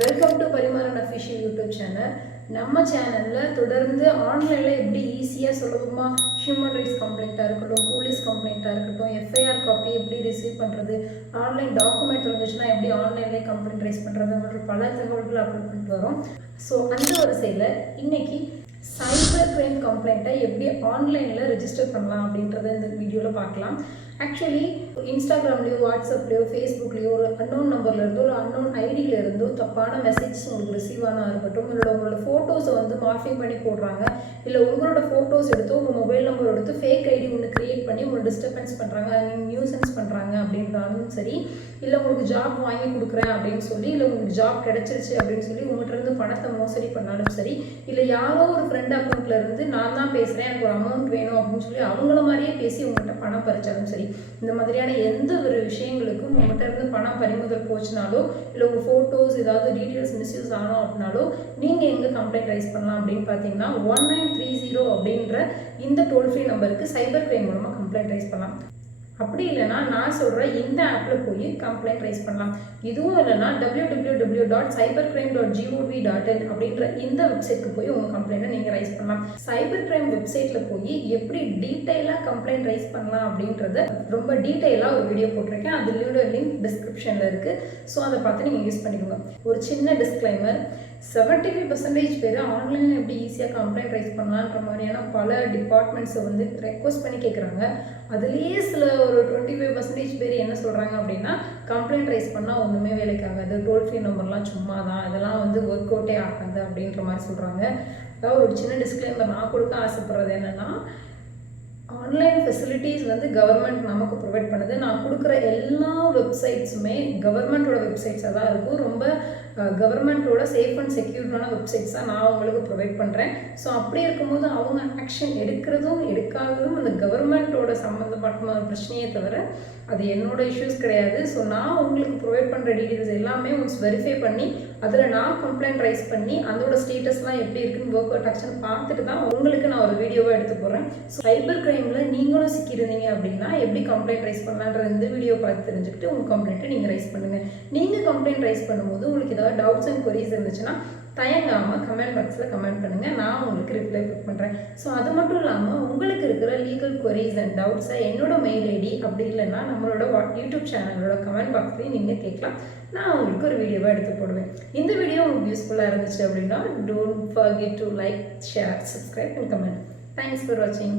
Welcome to Parimaran official YouTube channel. நம்ம சேனலில் தொடர்ந்து ஆன்லைனில் எப்படி ஈஸியாக சுலபமாக ஹியூமன் ரைட்ஸ் கம்ப்ளைண்ட்டாக இருக்கட்டும், போலீஸ் கம்ப்ளைண்ட்டாக இருக்கட்டும், எஃப்ஐஆர் காப்பி எப்படி ரிசீவ் பண்ணுறது, ஆன்லைன் டாக்குமெண்ட் இருந்துச்சுன்னா எப்படி ஆன்லைன்லேயே கம்ப்ளைண்ட் ரைஸ் பண்ணுறது மற்றும் பல தகவல்கள் அப்லோட் பண்ணிட்டு வரோம். ஸோ அந்த வரிசையில் இன்றைக்கி சைபர் கிரைம் கம்ப்ளைண்ட்டை எப்படி ஆன்லைனில் ரெஜிஸ்டர் பண்ணலாம் அப்படின்றத இந்த வீடியோவில் பார்க்கலாம். ஆக்சுவலி இன்ஸ்டாகிராம்லேயோ, வாட்ஸ்அப்லேயோ, ஃபேஸ்புக்லேயோ ஒரு அன்னோன் நம்பர்லேருந்தோ ஒரு அன்னோன் ஐடியிலேருந்தோ தப்பான மெசேஜஸ் உங்களுக்கு ரிசீவ் ஆனால் இருக்கட்டும், உங்களோட ஃபோட்டோஸை வந்து மார்ஃபிங் பண்ணி போடுறாங்க, இல்லை உங்களோட ஃபோட்டோஸ் எடுத்து உங்கள் மொபைல் நம்பர் எடுத்து ஃபேக் ஐடி ஒன்று க்ரியேட் பண்ணி உங்களை டிஸ்டர்பன்ஸ் பண்ணுறாங்க, நீங்கள் நியூசன்ஸ் பண்ணுறாங்க அப்படின்றாலும் சரி, இல்லை உங்களுக்கு ஜாப் வாங்கி கொடுக்குறேன் அப்படின்னு சொல்லி, இல்லை உங்களுக்கு ஜாப் கிடச்சிருச்சு அப்படின்னு சொல்லி உங்கள்கிட்ட இருந்து பணத்தை மோசடி பண்ணாலும் சரி, இல்லை யாரோ ஒரு ஃப்ரெண்ட் அக்கௌண்ட்டில் இருந்து நான் தான் பேசுகிறேன், எனக்கு ஒரு அமௌண்ட் வேணும் அப்படின்னு சொல்லி அவங்கள மாதிரியே பேசி உங்கள்கிட்ட பணம் பறிச்சாலும் சரி, இந்த மாதிரியான எந்த ஒரு விஷயங்களுக்கும் உங்கள்கிட்ட இருந்து பணம் பறிமுதல் போச்சுனாலோ, இல்லை உங்கள் ஃபோட்டோஸ் ஏதாவது டீட்டெயில்ஸ் மிஸ்யூஸ் ஆனோம் அப்படின்னாலோ நீங்கள் எங்கே கம்ப்ளைண்ட் ரைஸ் பண்ணலாம் அப்படின்னு பார்த்தீங்கன்னா 1930 அப்படின்ற இந்த டோல் ஃப்ரீ நம்பருக்கு சைபர் கிரைம் மூலமாக கம்ப்ளைண்ட் ரைஸ் பண்ணலாம். அப்படி இல்லைனா நான் சொல்கிற இந்த ஆப்பில் போய் கம்ப்ளைண்ட் ரைஸ் பண்ணலாம். இதுவும் இல்லைனா www.cybercrime.gov.in அப்படின்ற இந்த வெப்சைட்டுக்கு போய் உங்கள் கம்ப்ளைண்ட்டை நீங்கள் ரைஸ் பண்ணலாம். சைபர் கிரைம் வெப்சைட்டில் போய் எப்படி டீட்டெயிலாக கம்ப்ளைண்ட் ரைஸ் பண்ணலாம் அப்படின்றத ரொம்ப டீட்டெயிலாக ஒரு வீடியோ போட்டிருக்கேன். அதோட லிங்க் டிஸ்கிரிப்ஷனில் இருக்குது. ஸோ அதை பார்த்து நீங்கள் யூஸ் பண்ணிக்கோங்க. ஒரு சின்ன டிஸ்க்ளைமர், 75% பேர் ஆன்லைனில் எப்படி ஈஸியாக கம்ப்ளைண்ட் ரைஸ் பண்ணலான்ற மாதிரியான பல டிபார்ட்மெண்ட்ஸை வந்து ரெக்வஸ்ட் பண்ணி கேட்குறாங்க. அதுலேயே சில ஒரு 25% பேர் என்ன சொல்கிறாங்க அப்படின்னா, கம்ப்ளைண்ட் ரைஸ் பண்ணால் ஒன்றுமே வேலைக்கு ஆகாது, டோல் ஃப்ரீ நம்பர்லாம் சும்மா தான், இதெல்லாம் வந்து ஒர்க் அவுட்டே ஆகாது அப்படின்ற மாதிரி சொல்கிறாங்க. அதாவது ஒரு சின்ன டிஸ்க்ளைமர் நான் கொடுக்க ஆசைப்படுறது என்னென்னா, ஆன்லைன் ஃபெசிலிட்டிஸ் வந்து கவர்மெண்ட் நமக்கு ப்ரொவைட் பண்ணுது. நான் கொடுக்குற எல்லா வெப்சைட்ஸுமே கவர்மெண்ட்டோட வெப்சைட்ஸாக தான் இருக்கும். ரொம்ப கவர்மெண்ட்டோட சேஃப் அண்ட் செக்யூர்டான வெப்சைட்ஸாக நான் உங்களுக்கு ப்ரொவைட் பண்ணுறேன். ஸோ அப்படி இருக்கும்போது அவங்க ஆக்ஷன் எடுக்கிறதும் எடுக்காததும் அந்த கவர்மெண்ட்டோட சம்மந்தப்பட்ட பிரச்சனையே தவிர அது என்னோட இஷ்யூஸ் கிடையாது. ஸோ நான் உங்களுக்கு ப்ரொவைட் பண்ணுற டீட்டெயில்ஸ் எல்லாமே ஒன்ஸ் வெரிஃபை பண்ணி அதில் நான் கம்ப்ளைண்ட் ரைஸ் பண்ணி அதோட ஸ்டேட்டஸ்லாம் எப்படி இருக்குன்னு ஒர்க் அவுட் ஆக்ஷன் பார்த்துட்டு தான் உங்களுக்கு நான் ஒரு வீடியோவை எடுத்து போடுறேன். ஸோ சைபர் கிரைமில் நீங்களும் சிக்கியிருந்தீங்க அப்படின்னா எப்படி கம்ப்ளைண்ட் ரைஸ் பண்ணலான்ற இந்த வீடியோ பார்த்து தெரிஞ்சுக்கிட்டு உங்கள் கம்ப்ளைண்ட்டை நீங்கள் ரைஸ் பண்ணுங்கள். நீங்கள் கம்ப்ளைண்ட் ரைஸ் பண்ணும்போது உங்களுக்கு ஏதாவது டவுட்ஸ் அண்ட் கொரீஸ் இருந்துச்சுன்னா தயங்காமல் கமெண்ட் பாக்ஸில் கமெண்ட் பண்ணுங்கள், நான் உங்களுக்கு ரிப்ளை பண்ணுறேன். ஸோ அது மட்டும் இல்லாமல் உங்களுக்கு இருக்கிற லீகல் கொரீஸ் அண்ட் டவுட்ஸை என்னோட மெயில் ஐடி அப்படி இல்லைன்னா நம்மளோட யூடியூப் சேனலோட கமெண்ட் பாக்ஸ்லேயும் நீங்கள் கேட்கலாம். நான் உங்களுக்கு ஒரு வீடியோவை எடுத்து போடுவேன். இந்த வீடியோ உங்களுக்கு யூஸ்ஃபுல்லாக இருந்துச்சு அப்படின்னா don't forget to like, share, subscribe and comment. Thanks for வாட்சிங்.